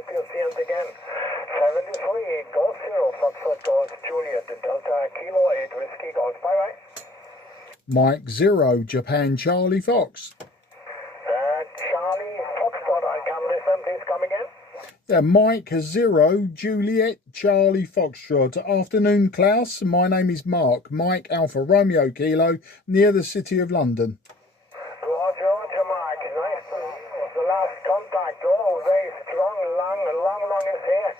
hope you see us again. 73, Golf 0, Foxtrot Golf, Juliet, Delta, Kilo 8, Whiskey Golf. Bye-bye. Mike 0, Japan Charlie Fox. Charlie Foxtrot, I can listen. Please come again. Mike 0, Juliet Charlie Foxtrot. Afternoon, Klaus. My name is Mark. Mike Alpha Romeo Kilo, near the City of London. Roger, Mark. Nice to see you. The last contact. Oh, very strong, long is here.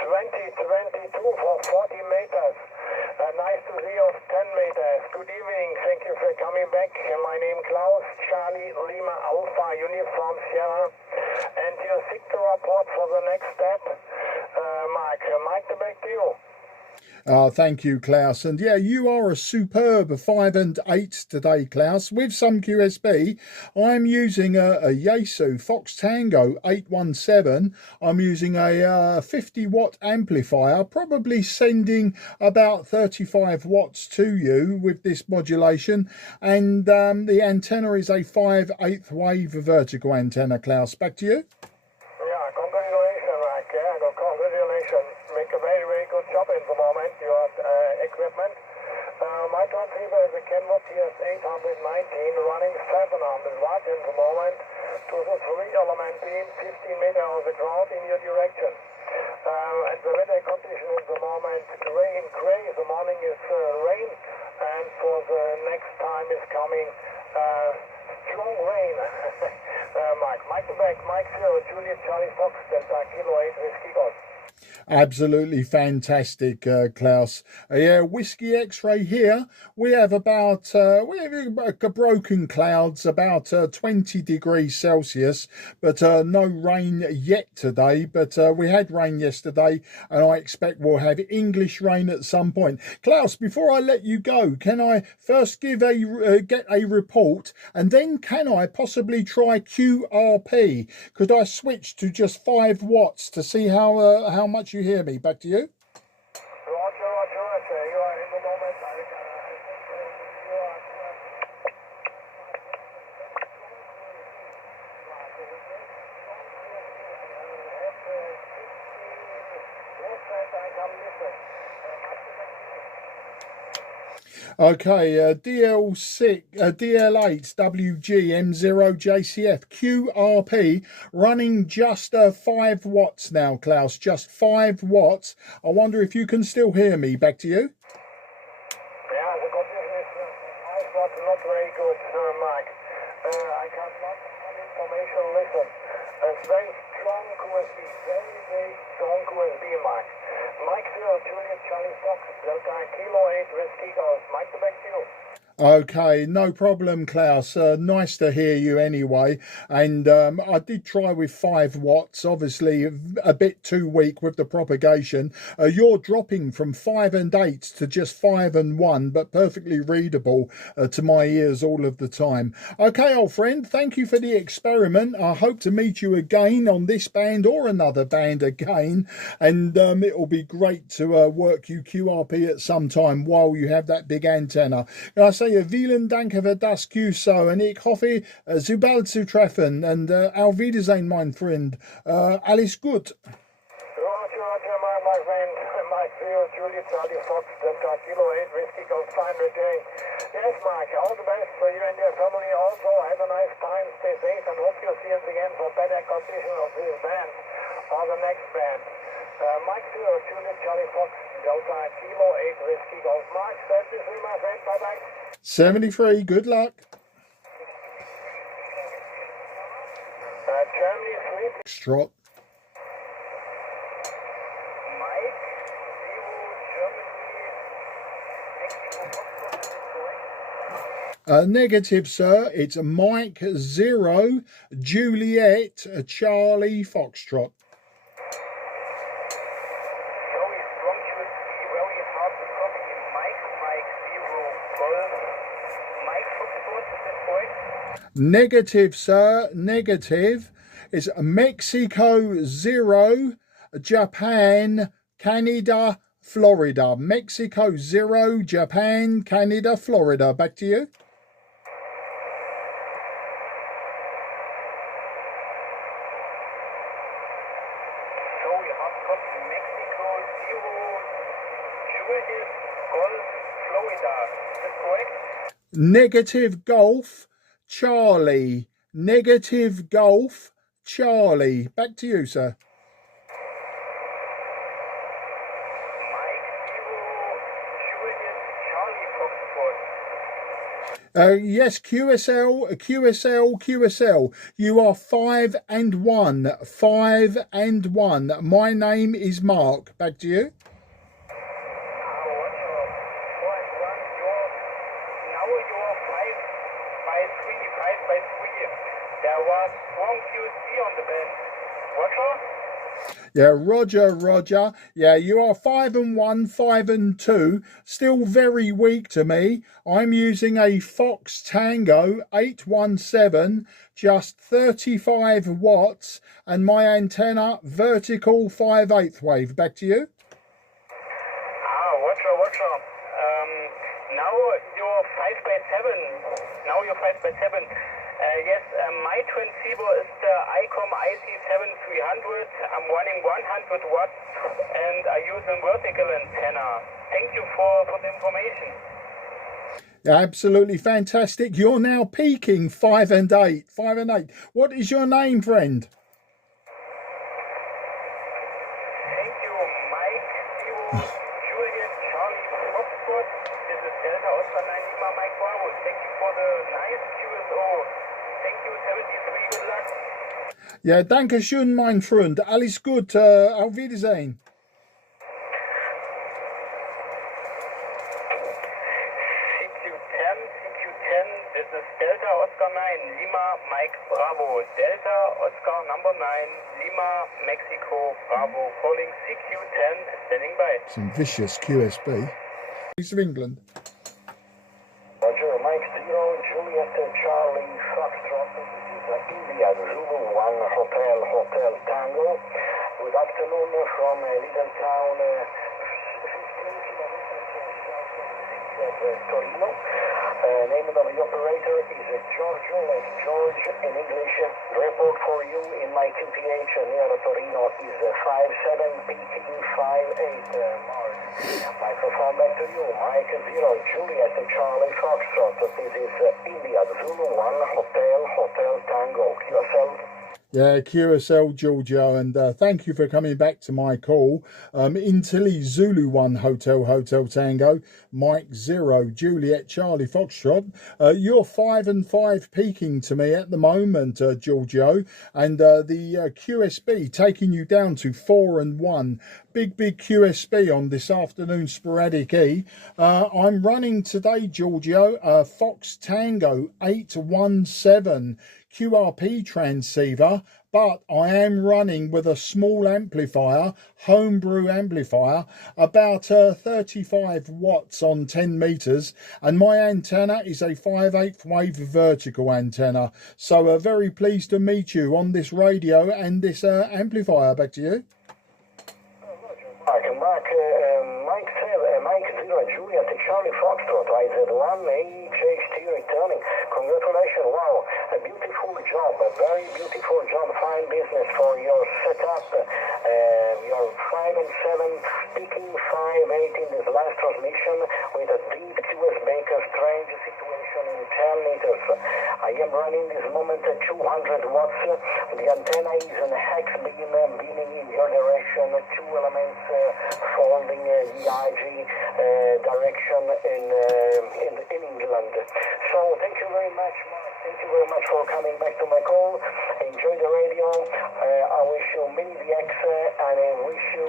2022 for 40 meters. Nice to see you of 10 meters. Good evening. Thank you for coming back. My name Klaus, Charlie Lima Alpha, Uniform Sierra. And your sector report for the next step. Mark, the back to you. Thank you, Klaus. And yeah, you are a superb 5 and 8 today, Klaus. With some QSB, I'm using a Yaesu Fox Tango 817. I'm using a 50 watt amplifier, probably sending about 35 watts to you with this modulation. And the antenna is a 5/8 wave vertical antenna, Klaus. Back to you. Yeah, congratulations, Mark. Yeah, congratulations. Make a very good job in the moment, your equipment. My transceiver is a Kenwood TS819 running 700 watt in the moment to the 3-element beam 15 meters off the ground in your direction. And the weather condition in the moment, gray, the morning is rain, and for the next time is coming strong rain. Mike the back, Mike 0, Juliet Charlie Fox, Delta Kilo 8, Whiskey Golf. Absolutely fantastic, Klaus. Yeah, Whiskey X-ray here. We have about broken clouds, about 20 degrees Celsius, but no rain yet today. But we had rain yesterday, and I expect we'll have English rain at some point. Klaus, before I let you go, can I first give get a report, and then can I possibly try QRP? Could I switch to just 5 watts to see how much you hear me? Back to you. Roger. You are in the moment. I think you are. Okay, DL8 WGM0 JCF QRP running just 5 watts now, Klaus. Just 5 watts. I wonder if you can still hear me. Back to you. Yeah, the condition is not very good, Mark. I got lots of information. Listen, it's very strong QSB, very strong QSB, Mark. Mike 0, Juliet Charlie Fox, Delta Kilo 8, Whiskey Golf. Mike the back to you. Okay, no problem, Klaus. Nice to hear you anyway. And I did try with 5 watts, obviously a bit too weak with the propagation. You're dropping from 5 and 8 to just 5 and 1, but perfectly readable to my ears all of the time. Okay, old friend, thank you for the experiment. I hope to meet you again on this band or another band again. And it will be great to work you QRP at some time while you have that big antenna. And I say vielen Dank für das Q-So, und ich hoffe, Sie bald zu treffen, und auf Wiedersehen, mein Freund. Alles gut. Roger, my friend. Mike 0, Juliet Charlie Fox, Delta Kilo 8, Whiskey Golf, fine return. Yes, Mike, all the best for you and your family also. Have a nice time, stay safe, and hope you'll see us again for better condition of this band or the next band. Mike 0, Juliet Charlie Fox, Delta Kilo 8, Whiskey Golf. Mark, 73, my friend. Bye-bye. 73, good luck. Germany 3. Strot. Mike 0, Germany. Negative, sir. It's Mike 0, Juliet Charlie Foxtrot. Negative, sir. Negative. It's Mexico 0, Japan, Canada, Florida. Mexico 0, Japan, Canada, Florida. Back to you. Joey Hotspot, Mexico, Zero, Juliet, Golf, Florida. Is this correct? Negative Golf, Charlie. Negative Golf, Charlie. Back to you, sir. Yes, QSL. You are 5 and 1. 5 and 1. My name is Mark. Back to you. There was strong QC on the bench. Roger? Yeah, Roger. Yeah, you are 5 and 1, 5 and 2. Still very weak to me. I'm using a Fox Tango 817, just 35 watts, and my antenna vertical 5/8 wave. Back to you. Roger. Now you're 5/7. Yes, my transceiver is the ICOM IC7300. I'm running 100 watts and I use a vertical antenna. Thank you for the information. Absolutely fantastic. You're now peaking 5 and 8. 5 and 8. What is your name, friend? Thank you, Mike, Zero, Juliet, Charlie, Foxtrot. This is Delta Oscar 9 Lima, Mike Bravo. Thank you for the nice QSO. Thank you, 73. Good luck. Ja, danke schön, mein Freund. Alles gut. Auf Wiedersehen. CQ10, this is Delta Oscar 9, Lima, Mike Bravo. Delta Oscar number 9, Lima, Mexico, Bravo. Calling CQ10, standing by. Some vicious QSB. East of England. Roger, Mike 0, Juliet, Charlie, Foxtrot. This is India, Zulu 1, Hotel Tango. Good afternoon from a little town 15 kilometers south of Torino. Name of the operator is Giorgio, like George in English. Report for you in my QPH near Torino is 57 PT 58 Mark. Microphone back to you. Mike 0, Juliet, Charlie, Foxtrot. This is India, Zulu 1, Hotel Tango. QSL. Yeah, QSL Giorgio, and thank you for coming back to my call. Intilly Zulu 1 Hotel Tango, Mike 0 Juliet Charlie Foxtrot. You're 5 and 5 peaking to me at the moment, Giorgio, and the QSB taking you down to 4 and 1. Big QSB on this afternoon sporadic E. I'm running today, Giorgio, Fox Tango 817 QRP transceiver, but I am running with a small amplifier, homebrew amplifier, about 35 watts on 10 meters, and my antenna is a 5/8 wave vertical antenna. So very pleased to meet you on this radio and this amplifier. Back to you. Mike 0, Juliet, Charlie Foxtrot, IZ1, HHT returning. Congratulations, wow, a beautiful job, a very beautiful job, fine business for your setup. You're 5 and 7, speaking 5/8 in this last transmission with a deep QS Baker, strange situation in 10 meters. I am running this moment at 200 watts. The antenna is in hex beam, beaming in your direction, 2 elements folding the IG direction in England. So thank you very much, Mark. Thank you very much for coming back to my call. Enjoy the radio. I wish you many VX and I wish you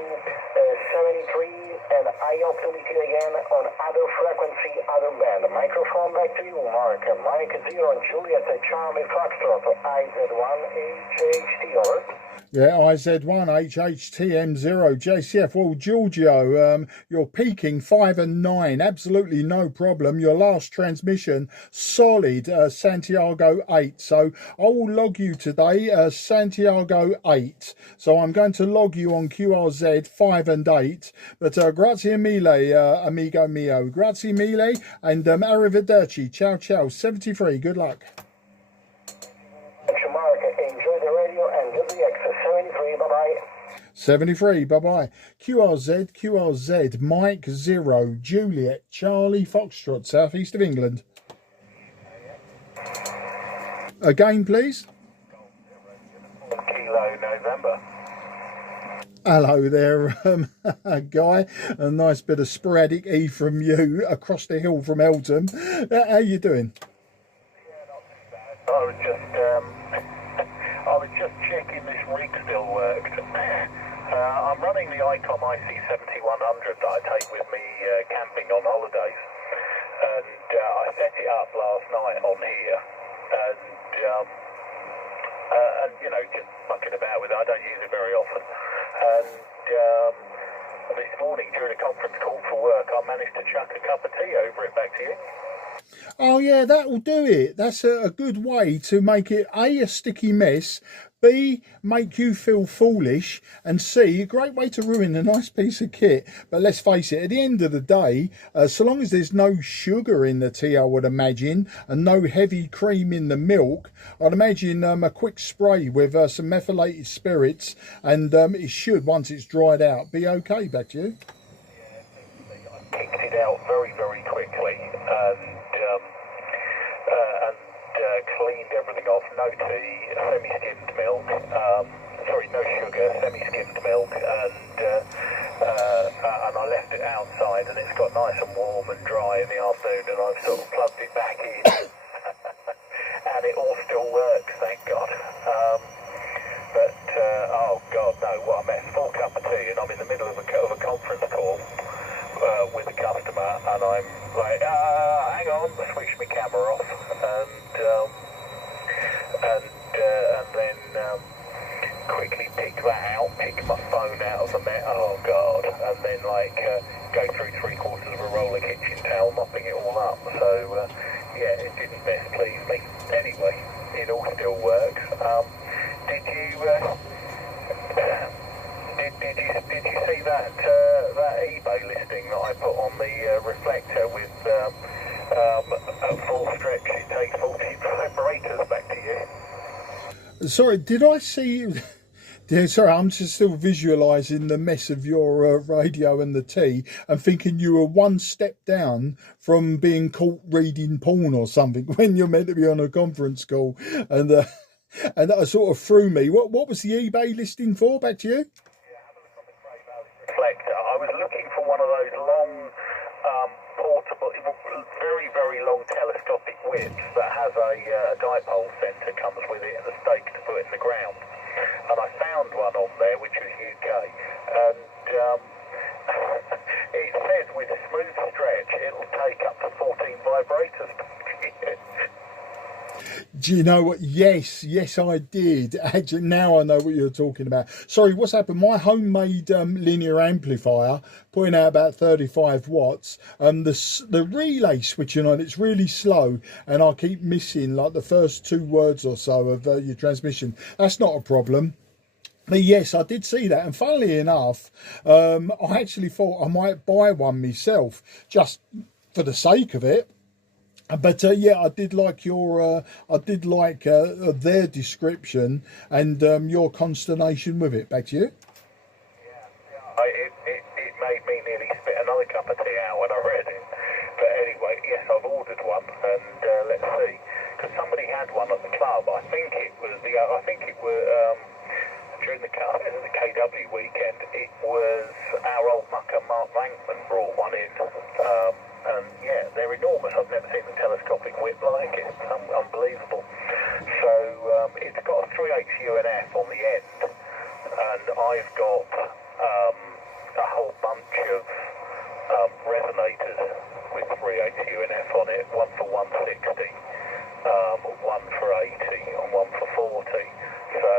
73, and I hope to meet you again on other frequency, other band. Microphone back to you, Mark. Mike 0, Juliet, Charlie Foxtrot, IZ1, HHT, over. Yeah, IZ1 HHTM0 JCF. Well, Giorgio, you're peaking 5 and 9. Absolutely no problem. Your last transmission, solid Santiago 8. So I will log you today, Santiago 8. So I'm going to log you on QRZ 5 and 8. But grazie mille, amigo mio. Grazie mille and arrivederci. Ciao, ciao. 73. Good luck. Mark, enjoy the radio and WX 73, bye-bye. 73, bye-bye. QRZ, Mike 0, Juliet, Charlie, Foxtrot, southeast of England. Again, please. Kilo November. Hello there, Guy. A nice bit of sporadic E from you across the hill from Eltham. How you doing? I was just checking this rig still worked. I'm running the ICOM IC7100 that I take with me camping on holidays, and I set it up last night on here, and you know, just mucking about with it. I don't use it very often, and this morning during a conference call for work, I managed to chuck a cup of tea over it. Back to you. Oh yeah, that will do it. That's a good way to make it A, a sticky mess, B, make you feel foolish, and C, a great way to ruin a nice piece of kit. But let's face it, at the end of the day, so long as there's no sugar in the tea, I would imagine, and no heavy cream in the milk, I'd imagine a quick spray with some methylated spirits, and it should, once it's dried out, be okay. Back to you. I kicked it out very, very quickly, and cleaned everything off. No tea, semi-skimmed milk, no sugar, semi-skimmed milk, and I left it outside, and it's got nice and warm and dry in the afternoon, and I've sort of plugged it back in, and it all still works, thank God. Oh God, no, what a mess. Full cup of tea, and I'm in the middle of a conference call with a customer, and I'm like, hang on, switch my camera off, and then quickly pick that out, pick my phone out of the net, oh God, and then go through 3/4 of a roll of kitchen towel, mopping it all up. So yeah, it didn't best please me. Anyway, it all still works. Did you see that eBay listing that I put on the reflector with at full stretch it takes 40 vibrators? Back to you. Sorry, did I see? Yeah, sorry, I'm just still visualising the mess of your radio and the tea, and thinking you were one step down from being caught reading porn or something when you're meant to be on a conference call, and that sort of threw me. What was the eBay listing for? Back to you. Reflector. I was looking for one of those long, portable, very, very long telescopic whips that has a dipole centre comes with it and a stake to put in the ground. And I found one on there which was UK, and it says with smooth stretch it'll take up to 14 vibrators. Do you know what? Yes, I did. Actually, now I know what you're talking about. Sorry, what's happened? My homemade linear amplifier, putting out about 35 watts. The relay switching on, it's really slow, and I keep missing like the first 2 words or so of your transmission. That's not a problem. But yes, I did see that, and funnily enough, I actually thought I might buy one myself, just for the sake of it. But yeah, I did like their description and your consternation with it. Back to you. It made me nearly spit another cup of tea out when I read it. But anyway, yes, I've ordered one, and let's see, because somebody had one at the club. I think it was during the KW weekend. It was our old mucker Mark Lankman brought one in. And yeah, they're enormous. I've never seen a telescopic whip like it. It's unbelievable. So it's got a 3/8 UNF on the end, and I've got a whole bunch of resonators with 3/8 UNF on it. One for 160, one for 80, and one for 40. So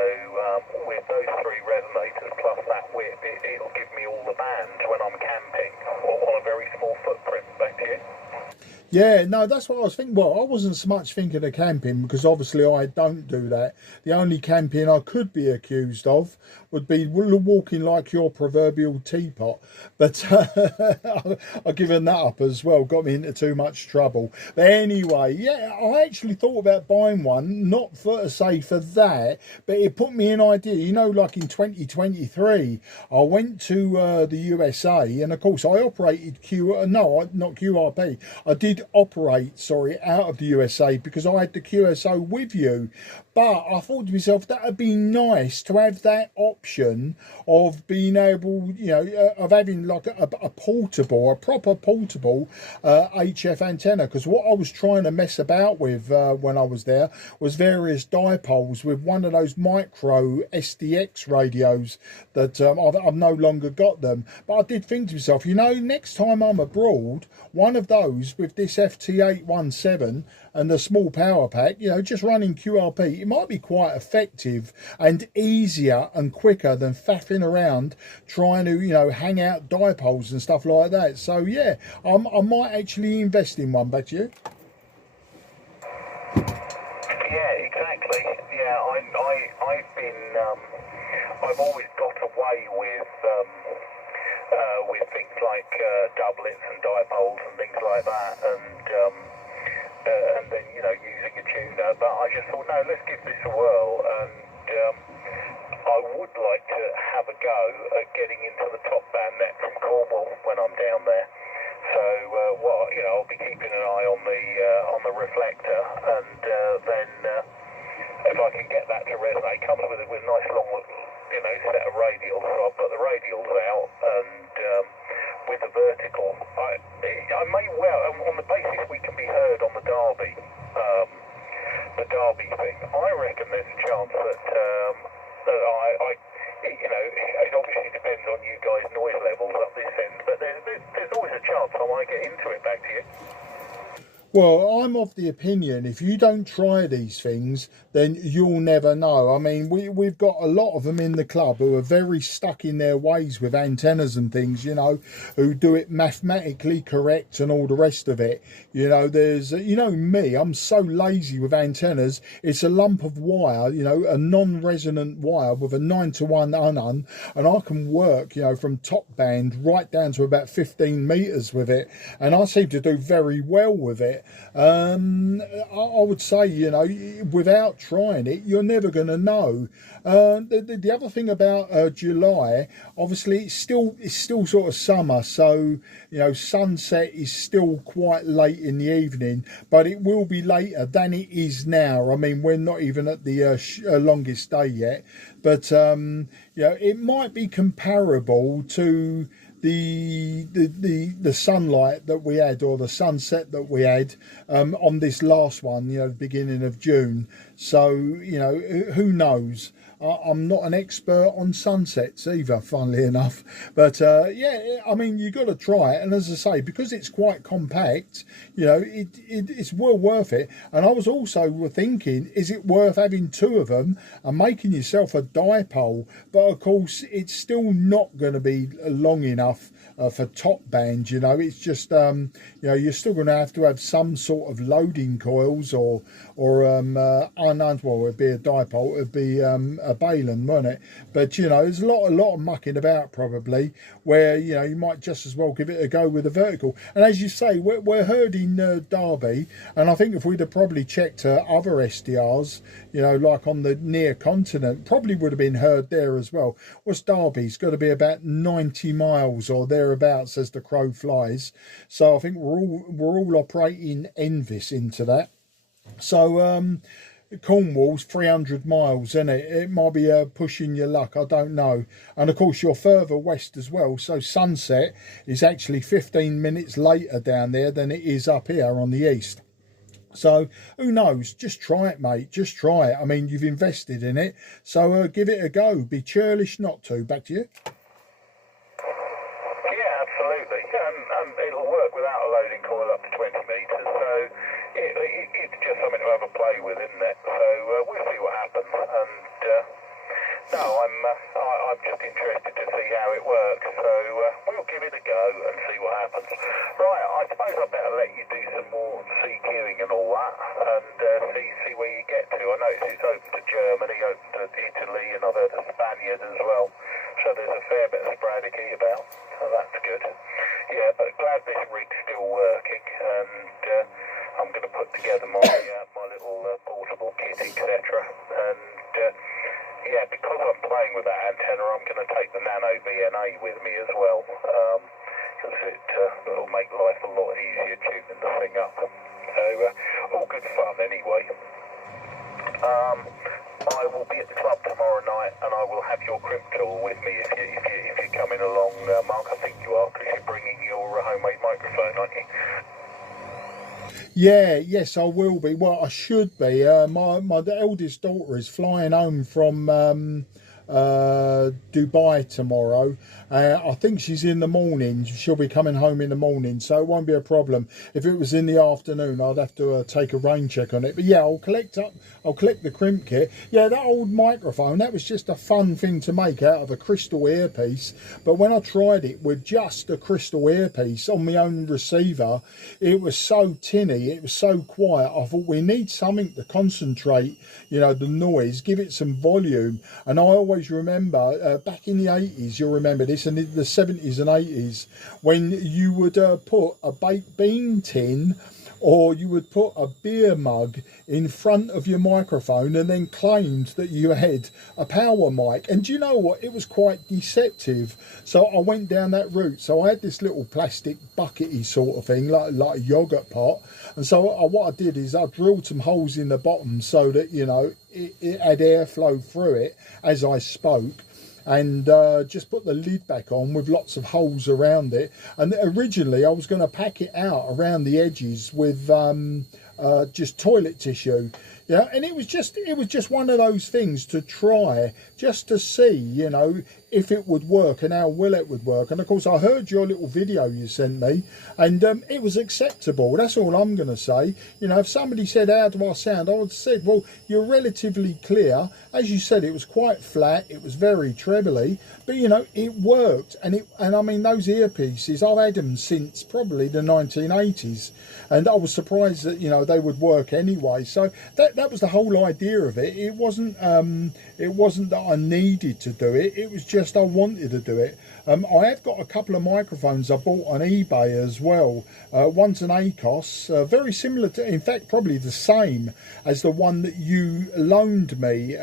with those 3 resonators plus that whip, it'll give me all the bands when I'm camping or on a very small footprint. Back to you. Yeah, no, that's what I was thinking. Well, I wasn't so much thinking of camping because obviously I don't do that. The only camping I could be accused of would be walking like your proverbial teapot. But I've given that up as well, got me into too much trouble. But anyway, yeah, I actually thought about buying one, not for say for that, but it put me in idea. You know, like in 2023, I went to the USA, and of course I operated not QRP. I did operate, sorry, out of the USA because I had the QSO with you. But I thought to myself, that would be nice to have that option of being able, you know, of having like a proper portable HF antenna. Because what I was trying to mess about with when I was there was various dipoles with one of those micro SDX radios that I've no longer got them. But I did think to myself, you know, next time I'm abroad, one of those with this FT-817 and the small power pack, you know, just running QRP, it might be quite effective and easier and quicker than faffing around trying to, you know, hang out dipoles and stuff like that. So yeah, I might actually invest in one. Back to you. Yeah, exactly. Yeah, I've been, I've always got away with things like doublets and dipoles and things like that, and then, you know, using a tuner. But I just thought, no, let's give this a whirl, and I would like to have a go at getting into the top band net from Cornwall when I'm down there. So, well, you know, I'll be keeping an eye on the reflector, and then if I can get that to resonate, comes with a nice long, you know, set of radials. So I'll put the radials out, and with the vertical, I may well, on the basis we can be heard on the Derby thing, I reckon there's a chance that I you know, it obviously depends on you guys' noise levels up this end, but there's always a chance I might get into it. Back to you. Well, I'm of the opinion if you don't try these things, then you'll never know. I mean, we've got a lot of them in the club who are very stuck in their ways with antennas and things, you know, who do it mathematically correct and all the rest of it. You know, there's, you know, me, I'm so lazy with antennas. It's a lump of wire, you know, a non-resonant wire with a 9-to-1 unun, and I can work, you know, from top band right down to about 15 meters with it, and I seem to do very well with it. I would say, you know, without trying it, you're never going to know. The other thing about July, obviously, it's still sort of summer, so you know, sunset is still quite late in the evening, but it will be later than it is now. I mean, we're not even at the longest day yet, but you know, it might be comparable to the sunlight that we had, or the sunset that we had on this last one, you know, the beginning of June. So, you know, who knows? I'm not an expert on sunsets either, funnily enough, but yeah, I mean, you got to try it, and as I say, because it's quite compact, you know, it's well worth it. And I was also thinking, is it worth having two of them and making yourself a dipole? But of course, it's still not going to be long enough for top band. You know, it's just you know, you're still going to have some sort of loading coils or unknown. Well, it'd be a dipole, it'd be a Balun, won't it? But you know, there's a lot of mucking about probably, where you know, you might just as well give it a go with a vertical. And as you say, we're heard in Derby, and I think if we'd have probably checked other SDRs, you know, like on the near continent, probably would have been heard there as well. What's Derby's got to be about 90 miles or thereabouts as the crow flies. So I think we're all operating Envis into that. So Cornwall's 300 miles, isn't it? It might be pushing your luck, I don't know. And of course, you're further west as well, so sunset is actually 15 minutes later down there than it is up here on the east. So who knows? Just try it, mate. Just try it. I mean, you've invested in it, so give it a go. Be churlish not to. Back to you. Yeah, absolutely. And it'll work without a loading coil up to 20 metres, so it's just something to have a play with, isn't it? So we'll see what happens, and No, I'm just interested to see how it works, so we'll give it a go and see what happens. Right, I suppose I better let you do some more CQing and all that, and see where you get to. I notice it's open to Germany, open to Italy, and I've heard of Spaniard as well, so there's a fair bit of sporadicy about, so that's good. Yeah, but glad this rig's still working, and I'm going to put together my my little portable kit, etc. And yeah, because I'm playing with that antenna, I'm going to take the Nano VNA with me as well, because it'll make life a lot easier tuning the thing up. So all good fun anyway. I will be at the club tomorrow night, and I will have your crimp tool with me if you're coming along, Mark. I think you are, because you're bringing your homemade microphone, aren't you? Yeah, yes, I will be. Well, I should be. My eldest daughter is flying home from Dubai tomorrow. I think she's in the morning. She'll be coming home in the morning, so it won't be a problem. If it was in the afternoon, I'd have to take a rain check on it. But yeah, I'll collect the crimp kit. Yeah, that old microphone, that was just a fun thing to make out of a crystal earpiece. But when I tried it with just a crystal earpiece on my own receiver, it was so tinny, it was so quiet. I thought we need something to concentrate, the noise, give it some volume. And I always remember back in the 80s, you'll remember this, and in the 70s and 80s, when you would put a baked bean tin or you would put a beer mug in front of your microphone and then claimed that you had a power mic. And do you know what? It was quite deceptive. So I went down that route. So I had this little plastic buckety sort of thing, like a yogurt pot. And so what I did is I drilled some holes in the bottom so that, it had airflow through it as I spoke. And just put the lid back on with lots of holes around it. And originally I was going to pack it out around the edges with just toilet tissue. Yeah, and it was just one of those things to try, just to see, if it would work and how well it would work. And of course I heard your little video you sent me, and it was acceptable. That's all I'm going to say. If somebody said, how do I sound, I would have said, well, you're relatively clear. As you said, it was quite flat, it was very trebly, but it worked. And I mean, those earpieces, I've had them since probably the 1980s, and I was surprised that they would work anyway. So that was the whole idea of it. It wasn't that I needed to do it, it was just I wanted to do it. I have got a couple of microphones I bought on eBay as well. One's an ACOS, very similar to, in fact, probably the same as the one that you loaned me,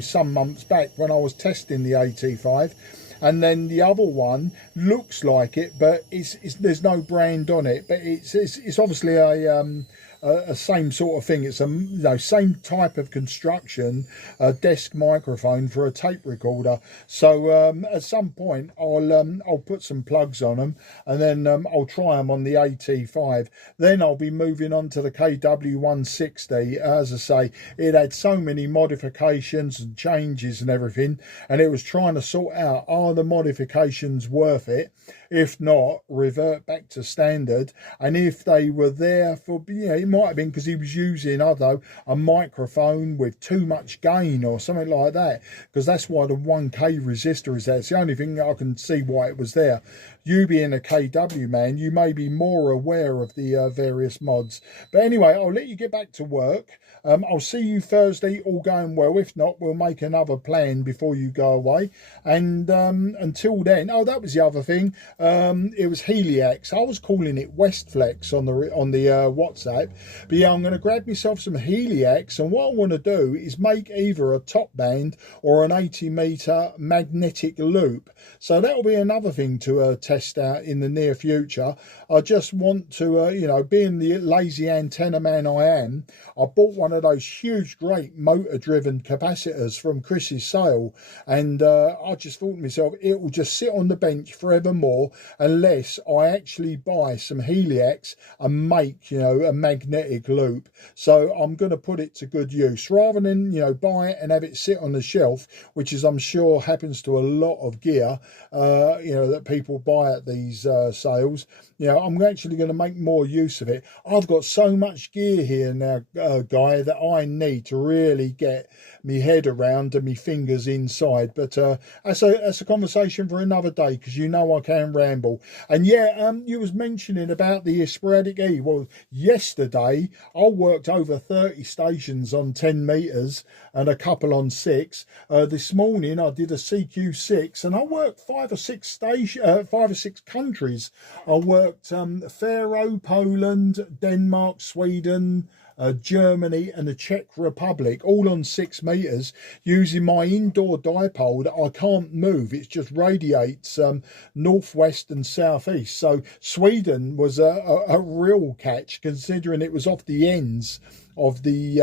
some months back when I was testing the AT5. And then the other one looks like it, but there's no brand on it. But it's obviously a same sort of thing. It's a same type of construction, a desk microphone for a tape recorder. So at some point I'll put some plugs on them, and then I'll try them on the AT5. Then I'll be moving on to the KW160. As I say, it had so many modifications and changes and everything, and it was trying to sort out, are the modifications worth it? If not, revert back to standard. And if they were there for, it might have been because he was using, a microphone with too much gain or something like that, because that's why the 1K resistor is there. It's the only thing I can see why it was there. You being a KW man, you may be more aware of the various mods. But anyway, I'll let you get back to work. I'll see you Thursday, all going well. If not, we'll make another plan before you go away. And until then, that was the other thing. It was Heliax. I was calling it Westflex on the WhatsApp. But yeah, I'm going to grab myself some Heliax, and what I want to do is make either a top band or an 80-meter magnetic loop. So that'll be another thing to test out in the near future. I just want to, being the lazy antenna man I am, I bought one of those huge, great motor-driven capacitors from Chris's sale, and I just thought to myself, it will just sit on the bench forevermore unless I actually buy some Heliax and make, a magnetic magnetic loop, so I'm going to put it to good use rather than, you know, buy it and have it sit on the shelf, which is, I'm sure, happens to a lot of gear, you know, that people buy at these sales. You know, I'm actually going to make more use of it. I've got so much gear here now, Guy, that I need to really get me head around and me fingers inside. But that's a conversation for another day, because you know I can ramble. And yeah, you was mentioning about the sporadic E. Well, yesterday I worked over 30 stations on 10 meters and a couple on 6. This morning I did a CQ6 and I worked 5 or 6 countries. I worked Faroe, Poland, Denmark, Sweden, Germany and the Czech Republic, all on 6 meters, using my indoor dipole that I can't move. It just radiates northwest and southeast. So Sweden was a real catch, considering it was off the ends of the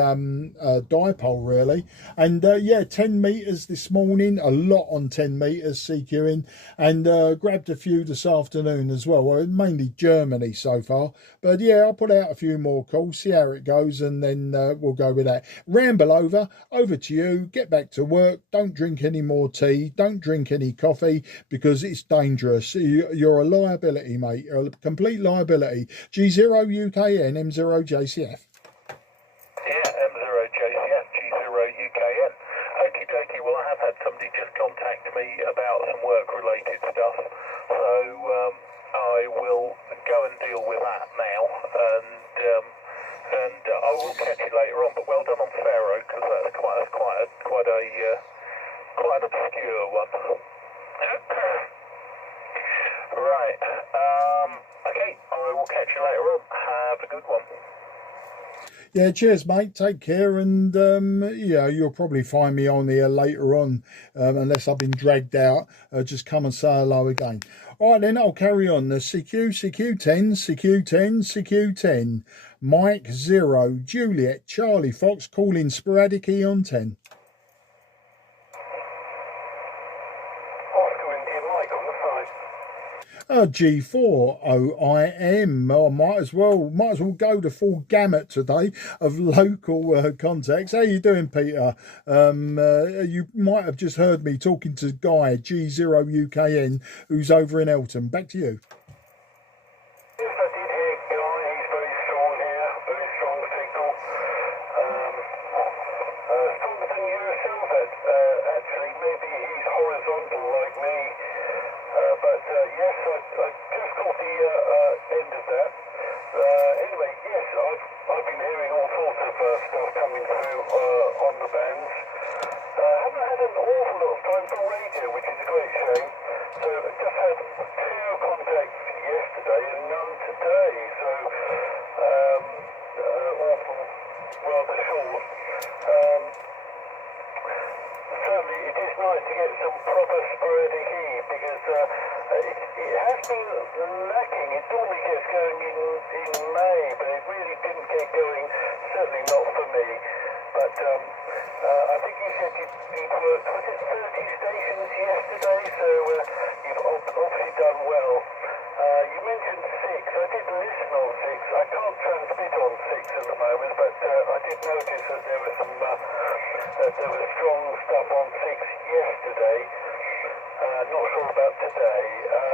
dipole, really. And yeah, 10 meters this morning, a lot on 10 meters CQing, and grabbed a few this afternoon as well, mainly Germany so far. But yeah, I'll put out a few more calls, see how it goes, and then we'll go with that. Ramble over to you. Get back to work. Don't drink any more tea, don't drink any coffee, because it's dangerous. You're a liability, mate. You're a complete liability. G0UKN M0JCF. Yeah, M0JCF, G0UKN. Okie dokie, well, I have had somebody just contact me about some work-related stuff, so I will go and deal with that now, and I will catch you later on. But well done on Faro, because that's quite an obscure one. Right. Okay, I will catch you later on. Have a good one. Yeah, cheers, mate. Take care, and yeah, you'll probably find me on here later on, unless I've been dragged out. Just come and say hello again. All right, then I'll carry on. The CQ10, Mike 0, Juliet, Charlie Fox, calling sporadic E on 10. G4OIM. I might as well go the full gamut today of local contacts. How you doing, Peter? You might have just heard me talking to Guy G0UKN, who's over in Elton. Back to you. Yes, I did hear Guy. He's very strong here, very strong signal. Stronger than yourself, actually. Maybe he's horizontal like me. But yes, I just caught the end of that. Anyway, yes, I've been hearing all sorts of stuff coming through on the bands. Haven't had an awful lot of time for radio, which is a great shame. So I just had 2 contacts yesterday and none today. So awful, rather short. Certainly, it is nice to get some proper sporadic E, because it has been lacking. It normally gets going in May, but it really didn't get going, certainly not for me. But I think you said you'd worked, was it 30 stations yesterday? So you've obviously done well. You mentioned 6. I did listen on 6. I can't transmit on 6 at the moment, but I did notice that there was some there was strong stuff on 6 yesterday. Not sure about today.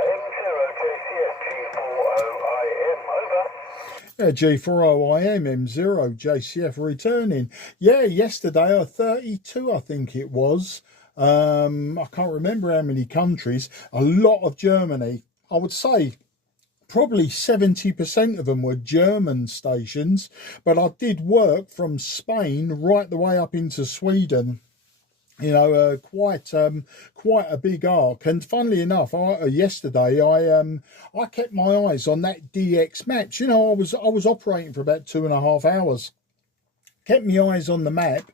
M0JCF G4OIM, over. Yeah, G4OIM M0JCF returning. Yeah, yesterday 32, I think it was. I can't remember how many countries. A lot of Germany. I would say probably 70% of them were German stations, but I did work from Spain right the way up into Sweden. You know, quite a big arc. And funnily enough, yesterday I kept my eyes on that DX match. You know, I was operating for about 2.5 hours. Kept my eyes on the map,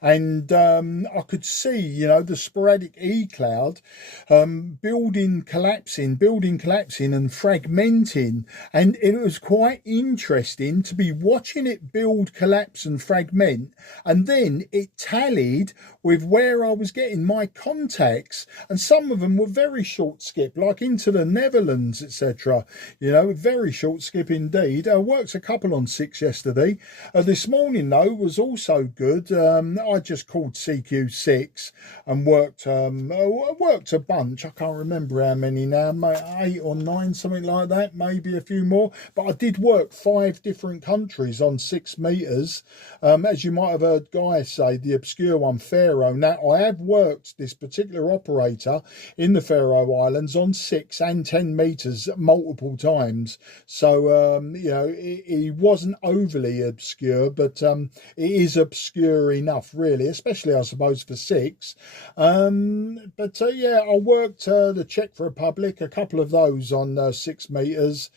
and I could see, you know, the sporadic E cloud building, collapsing, and fragmenting, and it was quite interesting to be watching it build, collapse, and fragment, and then it tallied with where I was getting my contacts, and some of them were very short skip, like into the Netherlands, etc. You know, very short skip indeed. I worked a couple on 6 yesterday. This morning though was also good. I just called CQ6 and worked a bunch. I can't remember how many now, 8 or 9, something like that, maybe a few more. But I did work 5 different countries on 6 meters. As you might have heard Guy say, the obscure one, Faroe. Now I have worked this particular operator in the Faroe Islands on 6 and 10 meters multiple times. So you know, he wasn't overly obscure, but it is obscure enough, really, especially I suppose for 6. But yeah, I worked the Czech Republic, a couple of those on 6 meters,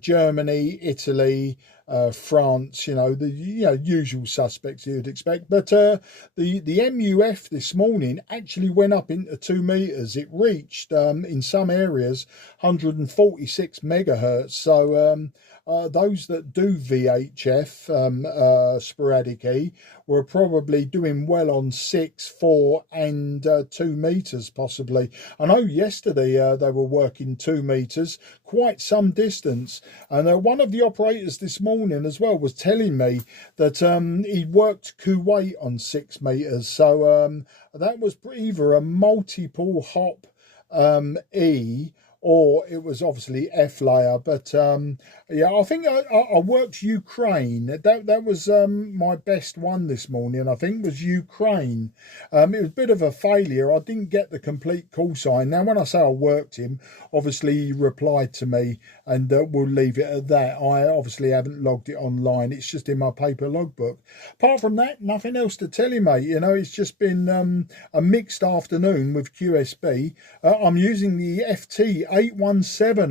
Germany, Italy, France, you know, the usual suspects you'd expect. But the MUF this morning actually went up into 2 meters. It reached in some areas 146 megahertz. So those that do VHF sporadic E were probably doing well on 6, 4 and 2 meters possibly. I know yesterday they were working 2 meters, quite some distance, and one of the operators this morning as well was telling me that he worked Kuwait on 6 meters. So that was either a multiple hop E, or it was obviously F layer. But yeah, I think I worked Ukraine. That was my best one this morning, I think, was Ukraine. It was a bit of a failure. I didn't get the complete call sign. Now, when I say I worked him, obviously he replied to me, and we'll leave it at that. I obviously haven't logged it online. It's just in my paper logbook. Apart from that, nothing else to tell you, mate. You know, it's just been a mixed afternoon with QSB. I'm using the FT-817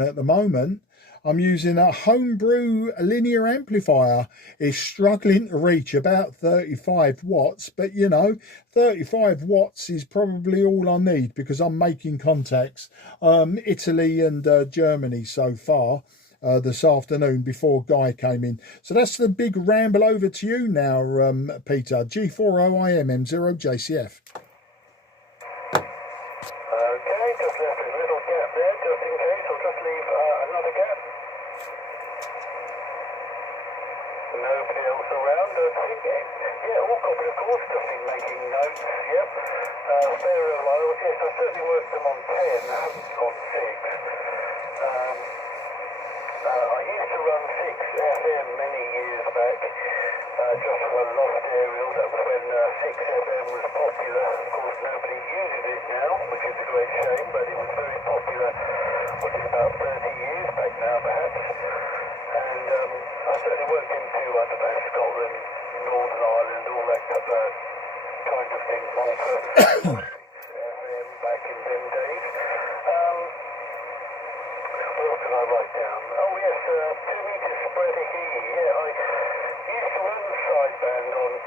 at the moment. I'm using a homebrew linear amplifier. It's struggling to reach about 35 watts, but you know, 35 watts is probably all I need because I'm making contacts. Italy and Germany so far this afternoon before Guy came in. So that's the big ramble. Over to you now, Peter. G40IM M0JCF. Okay, just left a little gap there, just in case. I'll just leave another gap. Nobody else around. Yeah, all copied, of course. Just been making notes. Yep. Faroe Isles. Yes, I certainly worked them on 10. I haven't on 6. I used to run 6 FM many years back, just for a lost aerial. That was when 6 FM was popular. Of course, nobody uses it now, which is a great shame, but it was very popular, what's it, about 30 years back now, perhaps. And I certainly worked into, I don't know, Scotland, Northern Ireland, all that kind of thing, Malta, 6 FM back in them days. What else can I write down? Oh yes, 2 meters sporadic E. Yeah, I used to run sideband on 2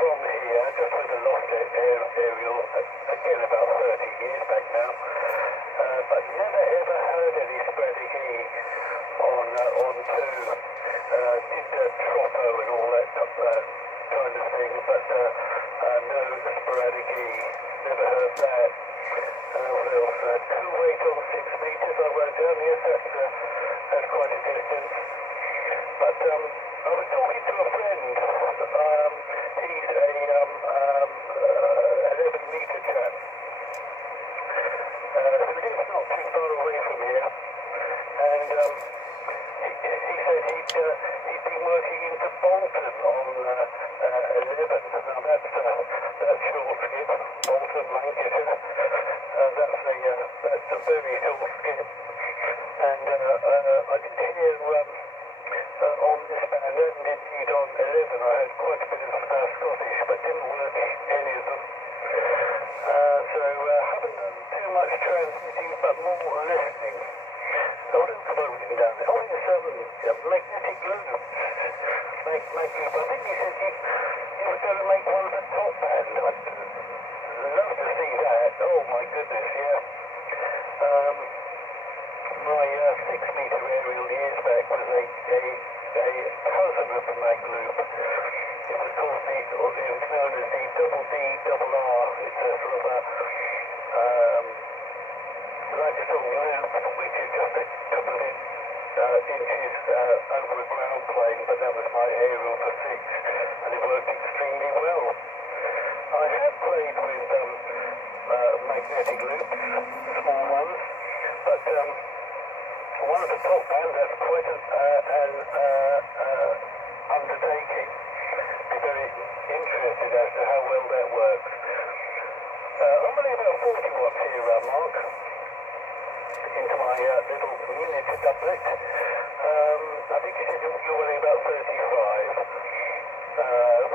from here, just with a lost aerial, again about 30 years back now. But never ever heard any sporadic E on 2. Did Troppo and all that kind of thing, but no sporadic E. Never heard that. What else? Kuwait on 6 meters I wrote down. Yes, that's quite a distance. But I was talking to a friend. He's a 11 meter chap. Who lives not too far away from here. And he said he'd been working into Bolton on 11. Now that's short skip. Bolton, Lancashire. That's a very short skip. And I did hear on this band and indeed on 11 I had quite a bit of Scottish, but didn't work any of them. So haven't done too much transmitting, but more listening. So what else have I written down there? Oh yes, magnetic loops. I think he said you were going to make one of the top bands. That's some loop, which is just a couple of inches over a ground plane, but that was my aerial for 6, and it worked extremely well. I have played with magnetic loops, small ones, but one of the top bands, that's quite an undertaking. Be very interested as to how well that works. I'm only about 40 watts here, Mark, into my little miniature doublet. I think you said you're only about 35.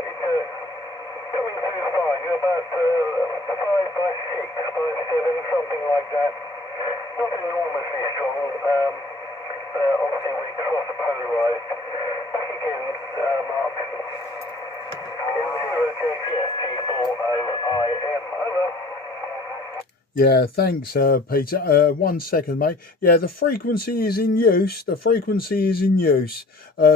It's coming through fine. You're about 5 by 6, 5, 7, something like that. Not enormously strong. Obviously we're cross-polarized. Back again, Mark. G4OIM. Over. Yeah, thanks, Peter. 1 second, mate. Yeah, the frequency is in use. The frequency is in use.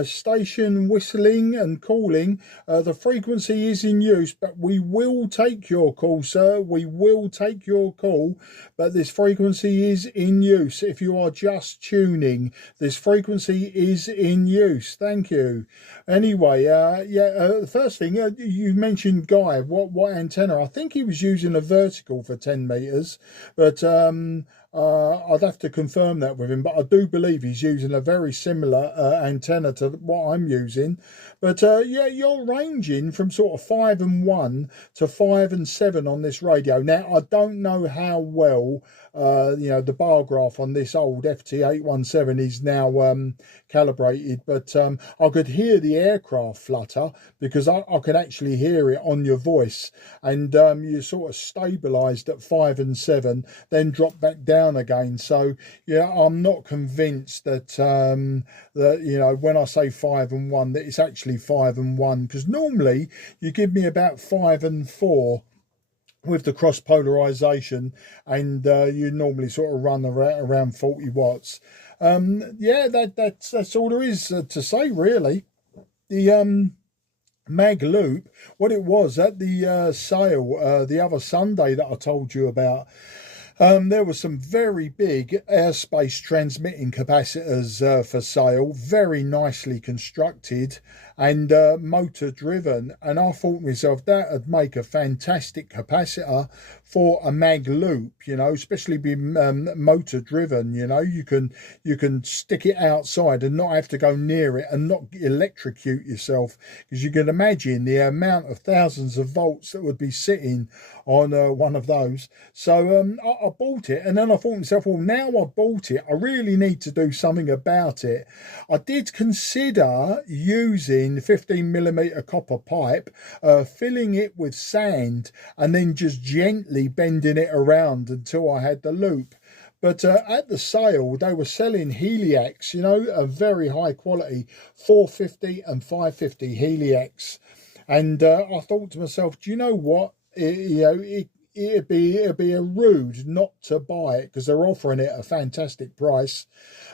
Station whistling and calling. The frequency is in use, but we will take your call, sir. We will take your call, but this frequency is in use. If you are just tuning, this frequency is in use. Thank you. Anyway, the first thing, you mentioned Guy. What antenna? I think he was using a vertical for 10 meters. But I'd have to confirm that with him, but I do believe he's using a very similar antenna to what I'm using. But yeah, you're ranging from sort of 5 and 1 to 5 and 7 on this radio. Now, I don't know how well the bar graph on this old FT-817 is now calibrated, but I could hear the aircraft flutter because I could actually hear it on your voice, and you sort of stabilized at 5 and 7, then dropped back down again. So yeah, I'm not convinced that when I say 5 and 1 that it's actually 5 and 1, because normally you give me about 5 and 4 with the cross polarization, and you normally sort of run around 40 watts. Yeah, that's all there is to say, really. The mag loop, what it was at the sale the other Sunday that I told you about, there were some very big airspace transmitting capacitors for sale, very nicely constructed and motor driven, and I thought to myself that would make a fantastic capacitor for a mag loop, especially being motor driven. You can stick it outside and not have to go near it and not electrocute yourself, because you can imagine the amount of thousands of volts that would be sitting on one of those. So I bought it, and then I thought to myself, well, now I bought it, I really need to do something about it. I did consider using 15mm copper pipe, filling it with sand, and then just gently bending it around until I had the loop. But at the sale, they were selling Heliacs, a very high quality 450 and 550 Heliacs. And I thought to myself, do you know what? It'd be a rude not to buy it, because they're offering it at a fantastic price,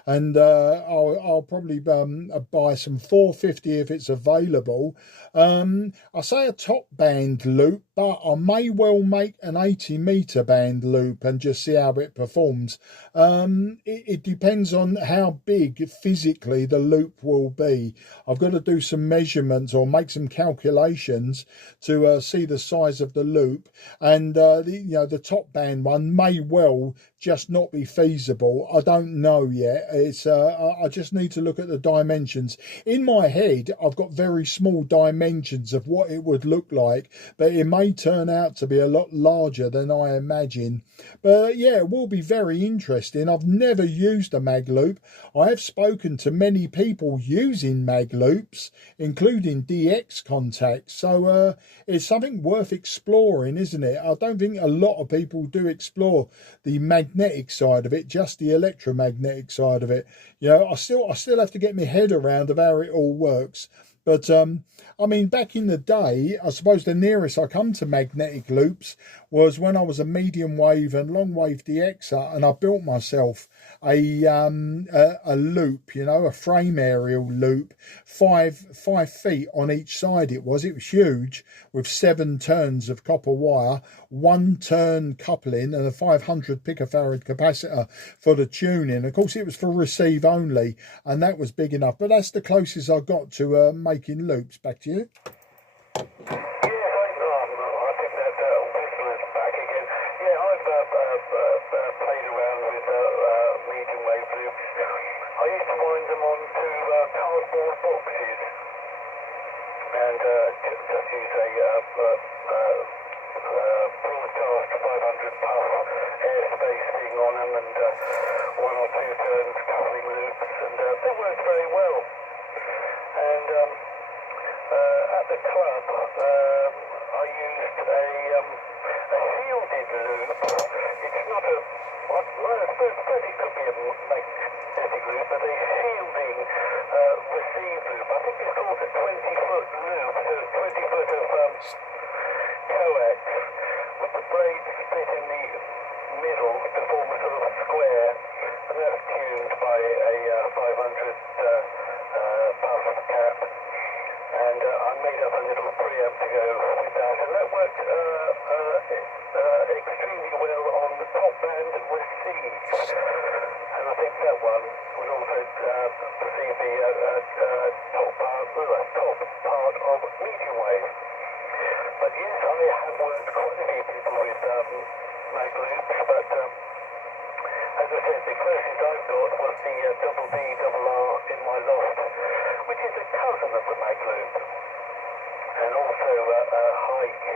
and I'll probably buy some 450 if it's available. I say a top band loop, but I may well make an 80-meter band loop and just see how it performs. It depends on how big physically the loop will be. I've got to do some measurements or make some calculations to see the size of the loop, and the top band one may well just not be feasible. I don't know yet. It's I just need to look at the dimensions. In my head, I've got very small dimensions of what it would look like, but it may turn out to be a lot larger than I imagine. But yeah, it will be very interesting. I've never used a mag loop. I have spoken to many people using mag loops, including DX contacts. So it's something worth exploring, isn't it? I don't think a lot of people do explore the magnetic side of it, just the electromagnetic side of it. I still have to get my head around of how it all works. But I mean, back in the day, I suppose the nearest I come to magnetic loops was when I was a medium wave and long wave DXer, and I built myself a loop, you know, a frame aerial loop, five feet on each side. It was huge, with 7 turns of copper wire, 1 turn coupling, and a 500 picofarad capacitor for the tuning. Of course, it was for receive only, and that was big enough. But that's the closest I got to making loops. Back to you. I think that Whistler's back again. Yeah, I've played around with medium wave loops. I used to wind them onto cardboard boxes and just use a broadcast 500 puff airspace thing on them, and 1 or 2 turns coupling loops, and they worked very well. And at the club, I used a shielded loop. It's not a, well, I suppose it could be a magnetic loop, but a shielding receive loop. I think it's called a 20-foot loop, so 20 foot of coax, with the blade split in the middle to form a sort of square, and that's tuned by a 500 puff cap. And I made up a little preamp to go with that, and that worked extremely well on the top band receive. And I think that one would also receive the top part of medium wave. But yes, I have worked quite a few people with mag loops, but as I said, the closest I've got was the double D double R in my loft, which is a cousin of the mag loop, and also a high Q,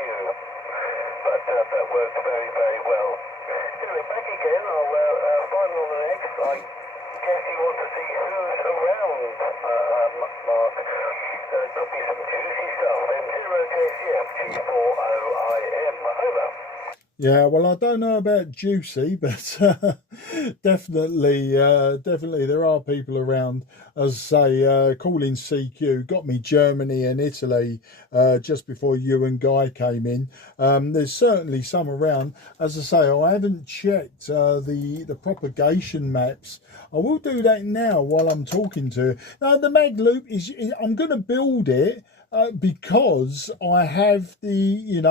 but that works very, very well. Anyway, back again, I'll find on the next. I guess you want to see who's around, Mark. Could be some juicy stuff. M0KCF G40IM. Over. Yeah, well, I don't know about juicy, but definitely there are people around. As I say, calling CQ got me Germany and Italy just before you and Guy came in. There's certainly some around. As I say, I haven't checked the propagation maps. I will do that now while I'm talking to you. Now, the mag loop I'm going to build it. Because I have the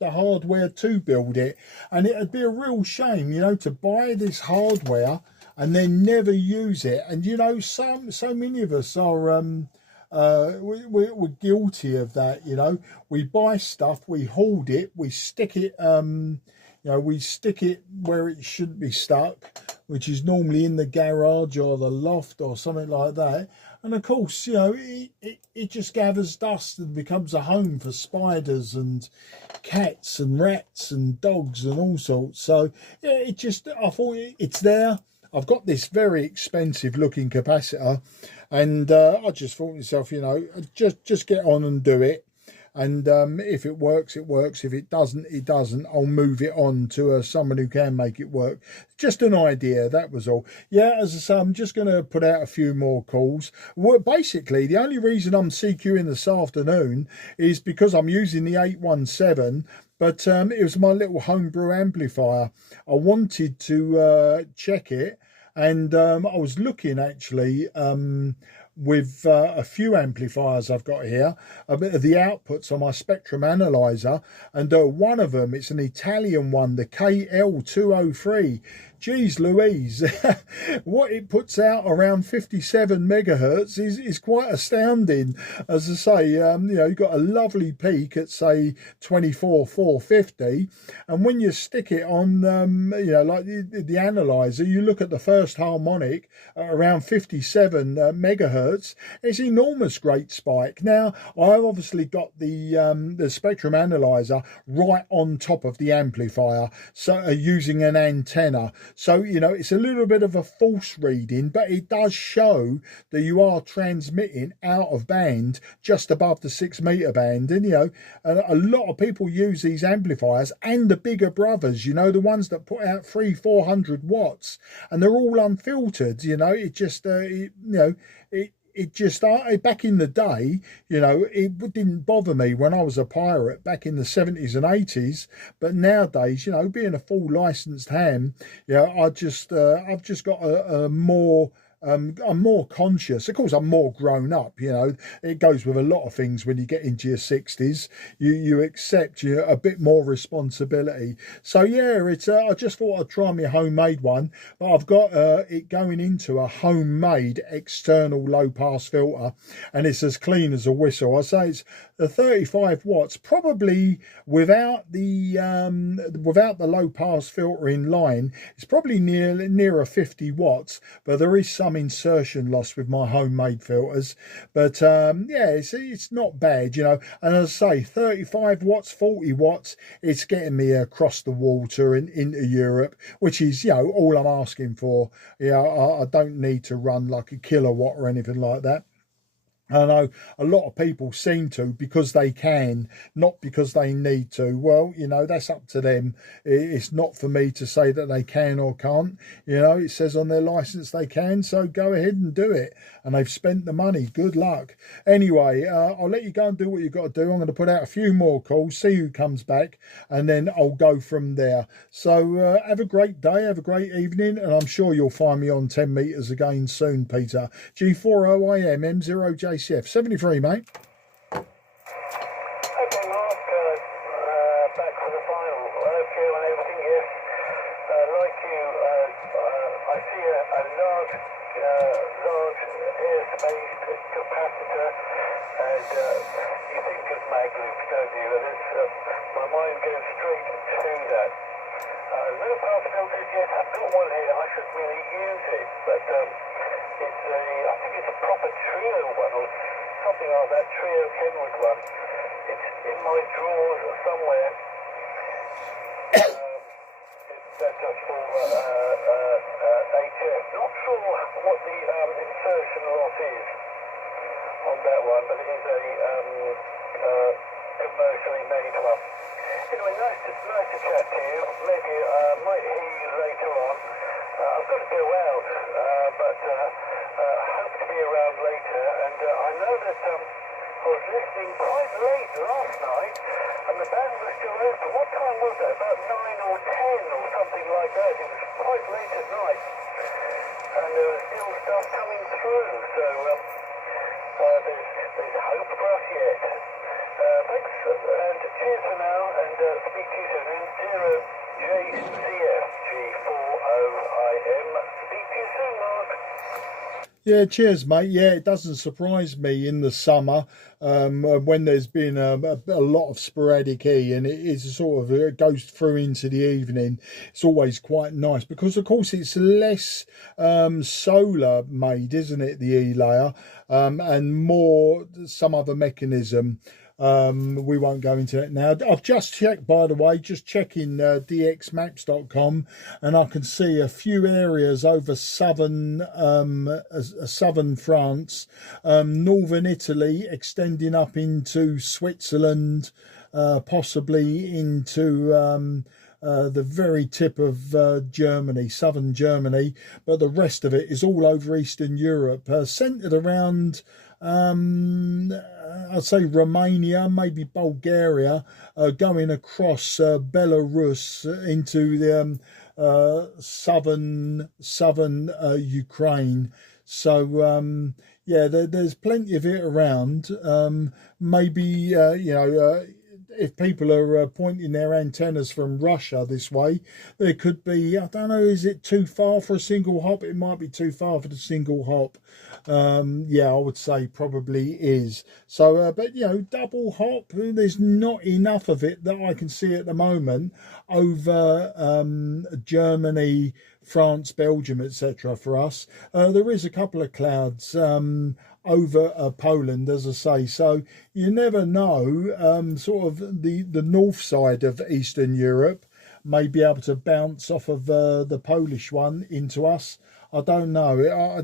hardware to build it, and it'd be a real shame, to buy this hardware and then never use it. And so many of us are we're guilty of that. We buy stuff, we hoard it, we stick it we stick it where it shouldn't be stuck, which is normally in the garage or the loft or something like that. And of course, it just gathers dust and becomes a home for spiders and cats and rats and dogs and all sorts. So yeah, I thought it's there. I've got this very expensive looking capacitor, and I just thought to myself, just get on and do it. And if it works, it works. If it doesn't, it doesn't. I'll move it on to someone who can make it work. Just an idea, that was all. Yeah, as I say, I'm just going to put out a few more calls. Well, basically, the only reason I'm CQing this afternoon is because I'm using the 817, but it was my little homebrew amplifier. I wanted to check it, and I was looking actually with a few amplifiers I've got here, a bit of the outputs on my spectrum analyzer, and one of them, it's an Italian one, the KL203. Geez Louise, what it puts out around 57 megahertz is quite astounding. As I say, you've got a lovely peak at say 24,450, and when you stick it on, like the analyzer, you look at the first harmonic at around 57 megahertz. It's enormous, great spike. Now, I've obviously got the spectrum analyzer right on top of the amplifier, so using an antenna. So, it's a little bit of a false reading, but it does show that you are transmitting out of band just above the 6 meter band. And, a lot of people use these amplifiers and the bigger brothers, the ones that put out 300-400 watts, and they're all unfiltered. It just, it just back in the day, you know, it didn't bother me when I was a pirate back in the 70s and 80s. But nowadays, you know, being a full licensed ham, you know, I've just got a more I'm more conscious. Of course, I'm more grown up. You know, it goes with a lot of things when you get into your 60s. You accept a bit more responsibility. So yeah, it's I just thought I'd try my homemade one, but I've got it going into a homemade external low pass filter, and it's as clean as a whistle. I say it's the 35 watts, probably without the low pass filter in line. It's probably nearer 50 watts, but there is some insertion loss with my homemade filters. But yeah, it's not bad, you know. And as I say, 35 watts, 40 watts, it's getting me across the water and into Europe, which is, you know, all I'm asking for. Yeah, I don't need to run like a kilowatt or anything like that. I know a lot of people seem to because they can, not because they need to. Well, you know, that's up to them. It's not for me to say that they can or can't. You know, it says on their license they can, so go ahead and do it. And they've spent the money. Good luck. Anyway, I'll let you go and do what you've got to do. I'm going to put out a few more calls, see who comes back, and then I'll go from there. So have a great day, have a great evening, and I'm sure you'll find me on 10 metres again soon, Peter. G40IM M0J 73, mate. Okay, Mark, back for the final. Okay, on everything, yes. Like you, I see a large air-spaced capacitor, and you think of mag loops, don't you? And my mind goes straight to that. Low pass filters, yes, I've got one here. I shouldn't really use it, but I think it's a proper trio one or something like that, trio Kenwood one. It's in my drawers somewhere. That's just for HF. Not sure what the insertion loss is on that one, but it is a commercially made one. Anyway, nice to chat to you. Maybe I might hear you later on. I've got to go out, but hope to be around later. And I know that I was listening quite late last night, and the band was still open. What time was that? About 9 or 10 or something like that. It was quite late at night, and there was still stuff coming through. So there's hope for us yet. Thanks, and cheers for now, and speak to you soon. 0JCF G40IM. Speak to you soon, Mark. Yeah, cheers, mate. Yeah, it doesn't surprise me in the summer when there's been a lot of sporadic E, and it is sort of, it goes through into the evening. It's always quite nice because, of course, it's less solar made, isn't it, the E layer, and more some other mechanism. We won't go into it now. I've just checked, by the way, just checking dxmaps.com, and I can see a few areas over southern France, northern Italy, extending up into Switzerland, possibly into the very tip of Germany, southern Germany, but the rest of it is all over Eastern Europe, centered around I'd say Romania, maybe Bulgaria, going across Belarus into the southern Ukraine. So yeah, there's plenty of it around. Maybe you know, if people are pointing their antennas from Russia this way, there could be, I don't know, is it too far for a single hop? It might be too far for the single hop. Yeah, I would say probably is. So, but, you know, double hop, there's not enough of it that I can see at the moment over Germany, France, Belgium, etc. for us. There is a couple of clouds over Poland, as I say, so you never know. Sort of the north side of Eastern Europe may be able to bounce off of the Polish one into us. I don't know.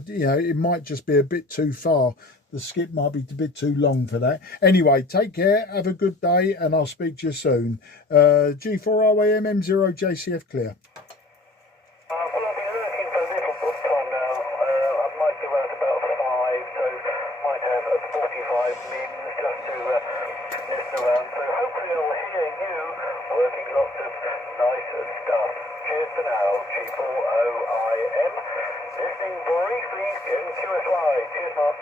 You know, it might just be a bit too far. The skip might be a bit too long for that. Anyway, take care, have a good day, and I'll speak to you soon. G4RAM M0JCF clear. Well, I've been lurking for a little time now. I might go out about 5, so so hopefully I'll hear you working lots of nice stuff. Cheers for now, G4OIM. Listening briefly in QSY. Cheers, Mark.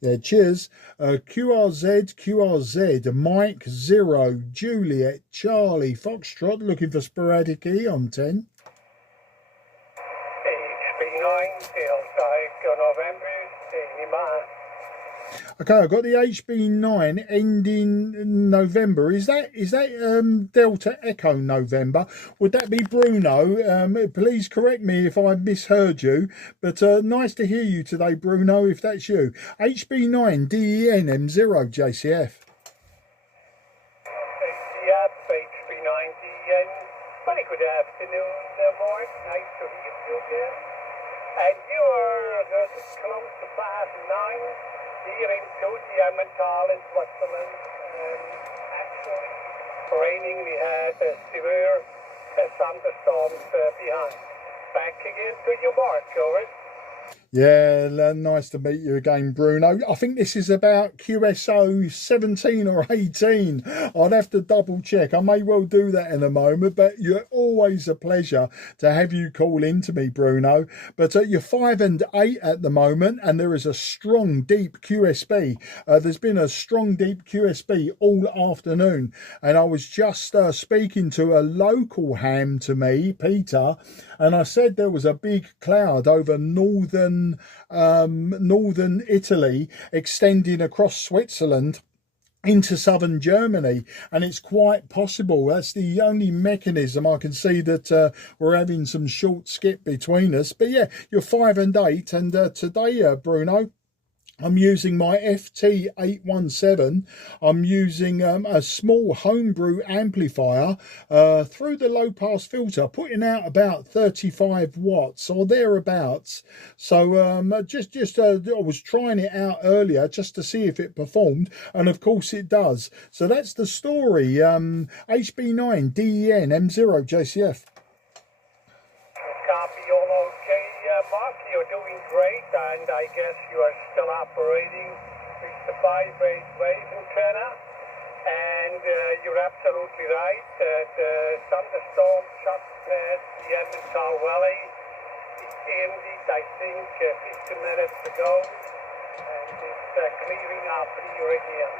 Yeah, cheers. QRZ, Mike 0, Juliet, Charlie, Foxtrot, looking for sporadic E on 10. HB9, Delta Echo November, Lima. Okay, I've got the HB9 ending November. Is that Delta Echo November? Would that be Bruno? Please correct me if I misheard you, but nice to hear you today, Bruno, if that's you. HB9 DEN M0 JCF. Yep, HB9 DEN. Very good afternoon, Mark. Nice to hear you again. And you are close to 5-9. Here in Emmental in Switzerland. Actually, raining, we had severe thunderstorms behind. Back again to you, Mark, over. Yeah, nice to meet you again, Bruno. I think this is about QSO 17 or 18. I'd have to double check. I may well do that in a moment, but you're always a pleasure to have you call in to me, Bruno. But you're 5 and 8 at the moment, and there is a strong, deep QSB. There's been a strong, deep QSB all afternoon, and I was just speaking to a local ham to me, Peter, and I said there was a big cloud over northern Italy extending across Switzerland into southern Germany, and it's quite possible. That's the only mechanism I can see that we're having some short skip between us. But yeah, you're 5 and 8, and today, Bruno, I'm using my FT-817. I'm using a small homebrew amplifier through the low pass filter, putting out about 35 watts or thereabouts. So I was trying it out earlier just to see if it performed, and of course it does. So that's the story. HB9 DEN M0 JCF. Copy all okay, Mark. You're doing great, and I guess you are still operating with the 5-8 wave antenna. And you're absolutely right. The thunderstorm shot past the Emmental Valley. It ended, I think, 15 minutes ago, and it's clearing up here again.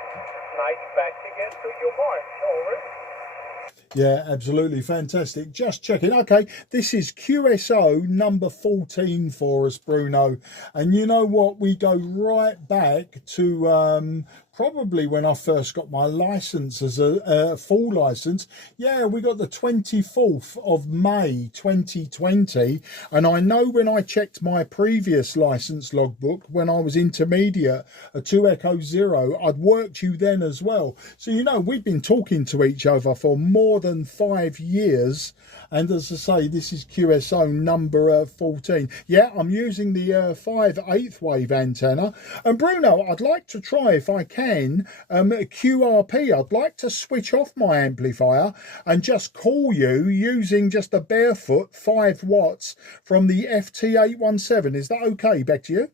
Nice back again to you, Mark. Over. Yeah, absolutely fantastic. Just checking. Okay, this is QSO number 14 for us, Bruno. And you know what? We go right back to probably when I first got my license as a full license. Yeah, we got the 24th of May 2020. And I know when I checked my previous license logbook, when I was intermediate, a 2 Echo 0, I'd worked you then as well. So, you know, we've been talking to each other for more than 5 years. And as I say, this is QSO number 14. Yeah, I'm using the 5/8 wave antenna. And Bruno, I'd like to try, if I can, QRP. I'd like to switch off my amplifier and just call you using just a barefoot 5 watts from the FT-817. Is that okay? Back to you.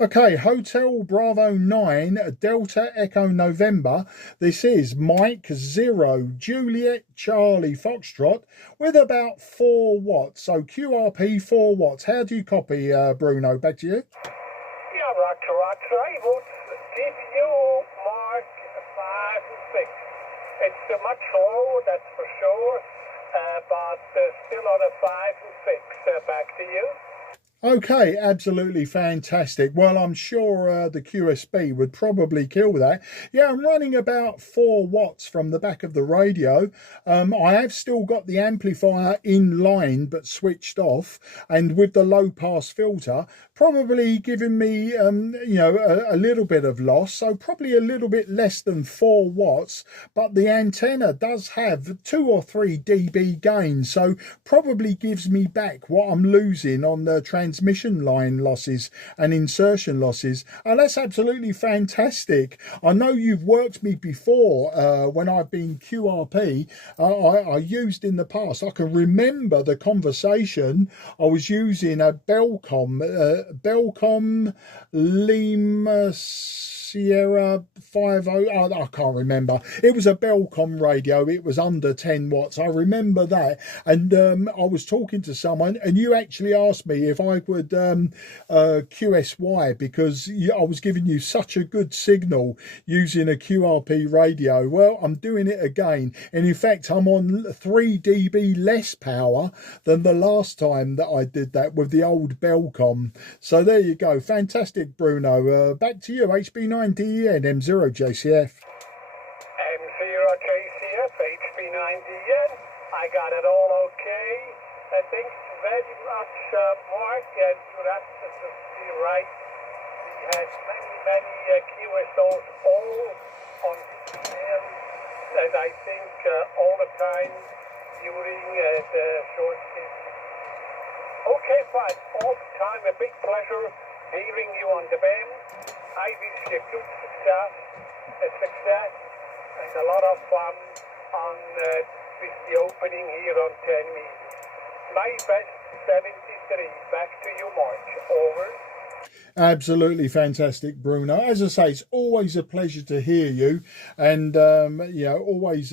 Okay, Hotel Bravo 9, Delta Echo November. This is Mike 0, Juliet Charlie Foxtrot with about 4 watts. So QRP 4 watts. How do you copy, Bruno? Back to you. Yeah, Roger. I would give you, Mark, 5 and 6. It's much lower, that's for sure, but still on a 5 and 6. Back to you. Okay, absolutely fantastic. Well, I'm sure the QSB would probably kill that. Yeah, I'm running about 4 watts from the back of the radio. I have still got the amplifier in line but switched off, and with the low pass filter probably giving me you know, a little bit of loss, so probably a little bit less than 4 watts, but the antenna does have 2 or 3 dB gain, so probably gives me back what I'm losing on the transmission transmission line losses and insertion losses. And that's absolutely fantastic. I know you've worked me before when I've been QRP. I used in the past, I can remember the conversation. I was using a Belcom Lima Sierra 50, I can't remember. It was a Belcom radio. It was under 10 watts. I remember that. And I was talking to someone, and you actually asked me if I would QSY, because I was giving you such a good signal using a QRP radio. Well, I'm doing it again. And in fact, I'm on 3 dB less power than the last time that I did that with the old Belcom. So there you go. Fantastic, Bruno. Back to you, HB9DEN M0JCF. M0JCF, HB9DN. I got it all okay. Thanks very much, Mark, and you're absolutely right. We had many QSOs all on air, and I think all the time during the short stint. Okay, fine. All the time, a big pleasure hearing you on the band. I wish you good success, and a lot of fun on with the opening here on 10 meters. My best 73. Back to you, Mark. Over. Absolutely fantastic, Bruno. As I say, it's always a pleasure to hear you, and yeah, always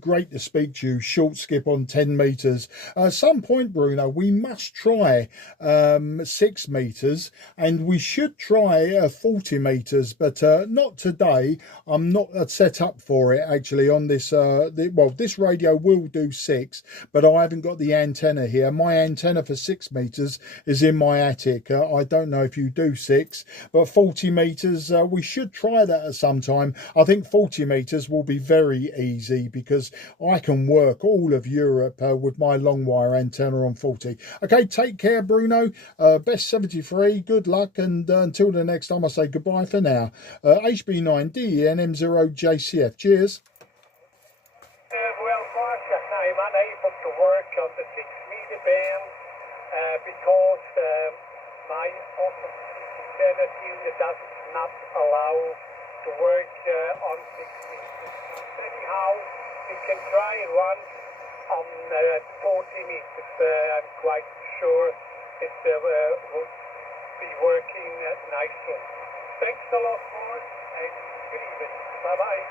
great to speak to you. Short skip on 10 meters. At some point, Bruno, we must try 6 meters, and we should try 40 meters, but not today. I'm not set up for it actually on this. Well, this radio will do 6, but I haven't got the antenna here. My antenna for 6 meters is in my attic. I don't know if you do 6, but 40 meters, we should try that at some time. I think 40 meters will be very easy because I can work all of Europe with my long wire antenna on 40. Okay, take care, Bruno. Best 73, good luck, and until the next time, I say goodbye for now. HB9DEN M0JCF. Cheers. Well, Mark, I'm unable to work on the 6-meter band because my office unit does not allow to work on 6 meters. Anyhow, we can try once on 40 meters. I'm quite sure it would be working nicely. Thanks a lot, Mark, and good evening. Bye-bye.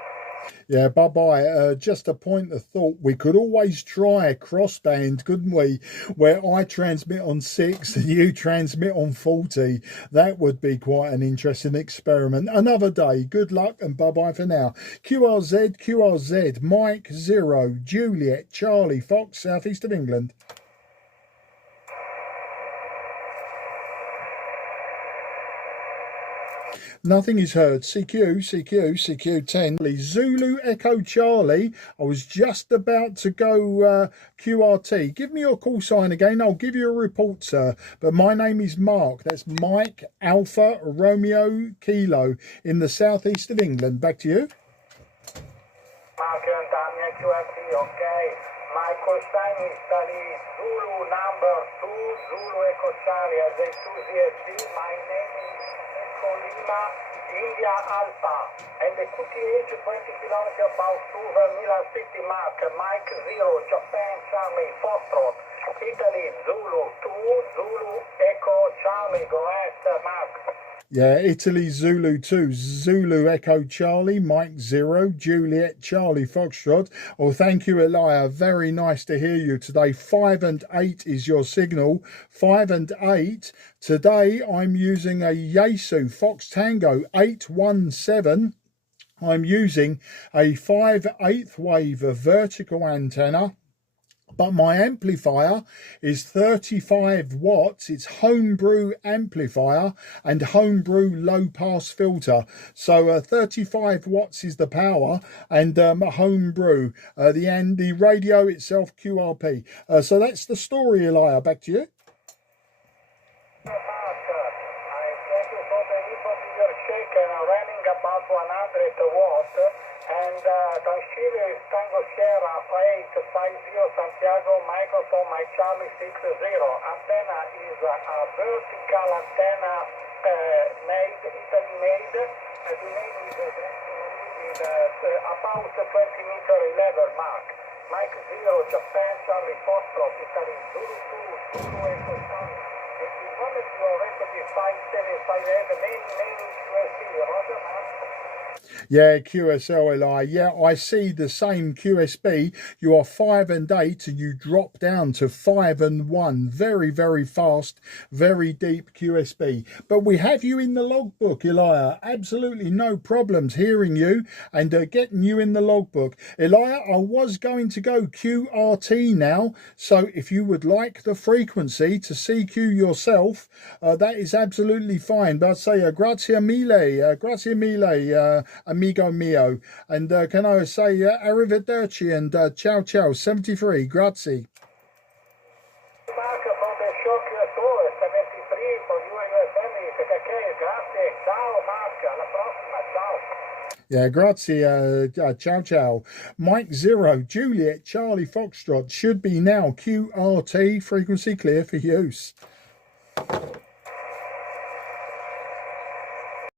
Yeah, bye-bye. Just a point of thought, we could always try crossband, couldn't we? Where I transmit on 6 and you transmit on 40. That would be quite an interesting experiment. Another day. Good luck and bye-bye for now. QRZ, Mike 0, Juliet, Charlie, Fox, southeast of England. Nothing is heard. CQ10. Zulu Echo Charlie. I was just about to go QRT. Give me your call sign again. I'll give you a report, sir. But my name is Mark. That's Mike Alpha Romeo Kilo in the southeast of England. Back to you. Mark and Tanya QRT, okay. My call sign is Zulu number 2, Zulu Echo Charlie as a 2ZSD. My name is Lima, India Alpha, and the QTH 20 kilometers about to Milan City Mark, Mike 0, Japan Charlie, Foxtrot, Italy, Zulu 2, Zulu Echo Charlie, go ahead, Mark. Yeah, Italy, Zulu 2, Zulu Echo Charlie, Mike 0, Juliet, Charlie Foxtrot. Oh, thank you, Elia. Very nice to hear you today. 5 and 8 is your signal. 5 and 8. Today, I'm using a Yaesu Fox Tango 817. I'm using a 5/8 wave vertical antenna. But my amplifier is 35 watts. It's homebrew amplifier and homebrew low pass filter. So 35 watts is the power, and homebrew. The radio itself QRP. So that's the story, Elia. Back to you. Running about 100 watts, and don't Kilo is Tango Sierra 850 Santiago microphone Mike Charlie 60. Antenna is a vertical antenna made, Italy made. The name is about 20-meter level mark. Mike 0 Japan Charlie Foxtrot Italy Zulu 2 Zulu Echo Charlie. And the moment you are record is 5758 main QRP. Roger, man. Yeah, QSL Eli. Yeah, I see the same QSB. You are 5 and 8 and you drop down to 5 and 1. Very, very fast, very deep QSB. But we have you in the logbook, Elia. Absolutely no problems hearing you and getting you in the logbook. Elia, I was going to go QRT now. So if you would like the frequency to CQ yourself, that is absolutely fine. But I'd say grazie mille, amigo mio, and can I say arrivederci and ciao ciao 73, grazie. Mark from the shock 73 for you and your family. Grazie, ciao Mark, alla prossima, ciao. Yeah, grazie, ciao ciao. Mike 0 Juliet Charlie Foxtrot should be now QRT frequency clear for use.